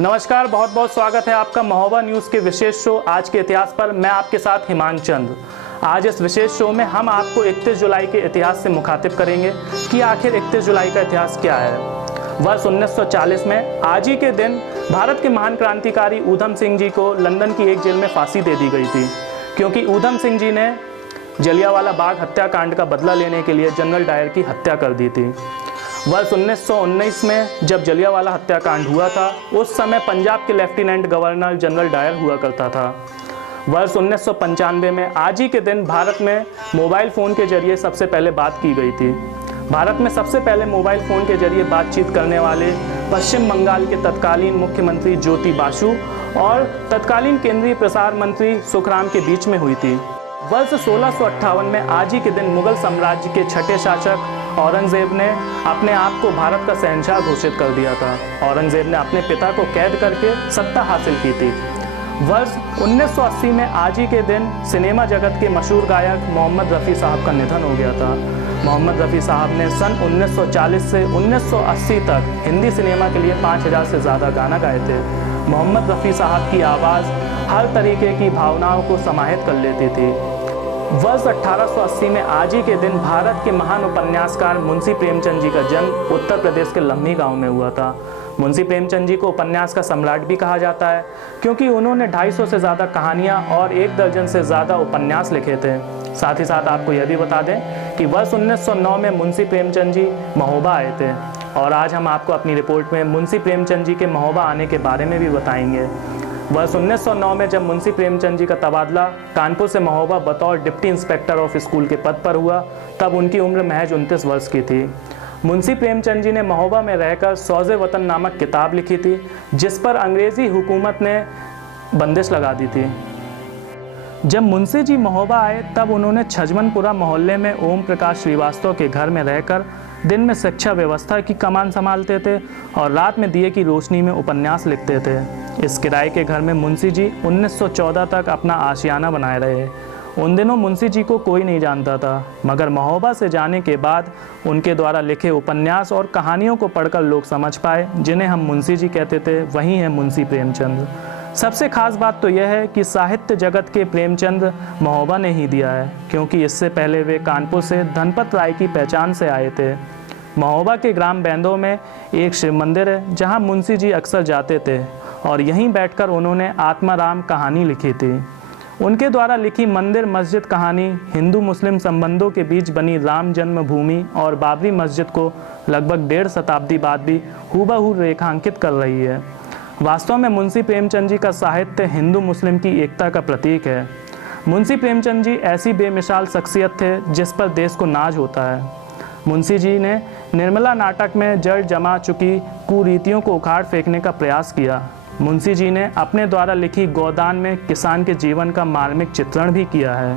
नमस्कार, बहुत बहुत स्वागत है आपका महोबा न्यूज़ के विशेष शो आज के इतिहास पर। मैं आपके साथ हिमांशु चंद्र। आज इस विशेष शो में हम आपको 31 जुलाई के इतिहास से मुखातिब करेंगे कि आखिर 31 जुलाई का इतिहास क्या है। वर्ष 1940 में आज ही के दिन भारत के महान क्रांतिकारी ऊधम सिंह जी को लंदन की एक जेल में फांसी दे दी गई थी, क्योंकि ऊधम सिंह जी ने जलियांवाला बाग हत्याकांड का बदला लेने के लिए जनरल डायर की हत्या कर दी थी। वर्ष 1919 में जब जलियांवाला हत्याकांड हुआ था, उस समय पंजाब के लेफ्टिनेंट गवर्नर जनरल डायर हुआ करता था। वर्ष 1995 में आज ही के दिन भारत में मोबाइल फ़ोन के जरिए सबसे पहले बात की गई थी। भारत में सबसे पहले मोबाइल फ़ोन के जरिए बातचीत करने वाले पश्चिम बंगाल के तत्कालीन मुख्यमंत्री ज्योति बासु और तत्कालीन केंद्रीय प्रसार मंत्री सुखराम के बीच में हुई थी। वर्ष 1658 में आज ही के दिन मुगल साम्राज्य के छठे शासक औरंगजेब ने अपने आप को भारत का शहंशाह घोषित कर दिया था। औरंगजेब ने अपने पिता को कैद करके सत्ता हासिल की थी। वर्ष 1980 में आज ही के दिन सिनेमा जगत के मशहूर गायक मोहम्मद रफ़ी साहब का निधन हो गया था। मोहम्मद रफ़ी साहब ने सन 1940 से 1980 तक हिंदी सिनेमा के लिए 5000 से ज़्यादा गाना गाए थे। मोहम्मद रफ़ी साहब की आवाज़ हर तरीके की भावनाओं को समाहित कर लेती थी। वर्ष 1880 में आज ही के दिन भारत के महान उपन्यासकार मुंशी प्रेमचंद जी का जन्म उत्तर प्रदेश के लम्ही गांव में हुआ था। मुंशी प्रेमचंद जी को उपन्यास का सम्राट भी कहा जाता है, क्योंकि उन्होंने 250 से ज़्यादा कहानियां और 1 दर्जन से ज़्यादा उपन्यास लिखे थे। साथ ही साथ आपको यह भी बता दें कि वर्ष 1909 में मुंशी प्रेमचंद जी महोबा आए थे, और आज हम आपको अपनी रिपोर्ट में मुंशी प्रेमचंद जी के महोबा आने के बारे में भी बताएंगे। वर्ष 1909 में जब मुंशी प्रेमचंद जी का तबादला कानपुर से महोबा बतौर डिप्टी इंस्पेक्टर ऑफ स्कूल के पद पर हुआ, तब उनकी उम्र महज 29 वर्ष की थी। मुंशी प्रेमचंद जी ने महोबा में रहकर सौज़े वतन नामक किताब लिखी थी, जिस पर अंग्रेज़ी हुकूमत ने बंदिश लगा दी थी। जब मुंशी जी महोबा आए, तब उन्होंने छजमनपुरा मोहल्ले में ओम प्रकाश श्रीवास्तव के घर में रहकर दिन में शिक्षा व्यवस्था की कमान संभालते थे और रात में दिए की रोशनी में उपन्यास लिखते थे। इस किराए के घर में मुंशी जी 1914 तक अपना आशियाना बनाए रहे। उन दिनों मुंशी जी को कोई नहीं जानता था, मगर महोबा से जाने के बाद उनके द्वारा लिखे उपन्यास और कहानियों को पढ़कर लोग समझ पाए, जिन्हें हम मुंशी जी कहते थे, वही हैं मुंशी प्रेमचंद। सबसे खास बात तो यह है कि साहित्य जगत के प्रेमचंद महोबा ने ही दिया है, क्योंकि इससे पहले वे कानपुर से धनपत राय की पहचान से आए थे। महोबा के ग्राम बैंदों में एक शिव मंदिर है, जहां मुंशी जी अक्सर जाते थे और यहीं बैठकर उन्होंने आत्माराम कहानी लिखी थी। उनके द्वारा लिखी मंदिर मस्जिद कहानी हिंदू मुस्लिम संबंधों के बीच बनी राम जन्मभूमि और बाबरी मस्जिद को लगभग 1.5 शताब्दी बाद भी हूबहू रेखांकित कर रही है। वास्तव में मुंशी प्रेमचंद जी का साहित्य हिंदू मुस्लिम की एकता का प्रतीक है। मुंशी प्रेमचंद जी ऐसी बेमिसाल शख्सियत थे जिस पर देश को नाज होता है। मुंशी जी ने निर्मला नाटक में जड़ जमा चुकी कुरीतियों को उखाड़ फेंकने का प्रयास किया। मुंशी जी ने अपने द्वारा लिखी गोदान में किसान के जीवन का मार्मिक चित्रण भी किया है।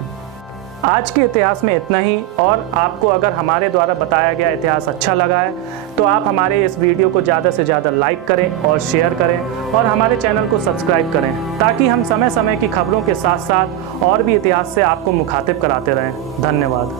आज के इतिहास में इतना ही, और आपको अगर हमारे द्वारा बताया गया इतिहास अच्छा लगा है तो आप हमारे इस वीडियो को ज़्यादा से ज़्यादा लाइक करें और शेयर करें और हमारे चैनल को सब्सक्राइब करें, ताकि हम समय समय की खबरों के साथ साथ और भी इतिहास से आपको मुखातिब कराते रहें। धन्यवाद।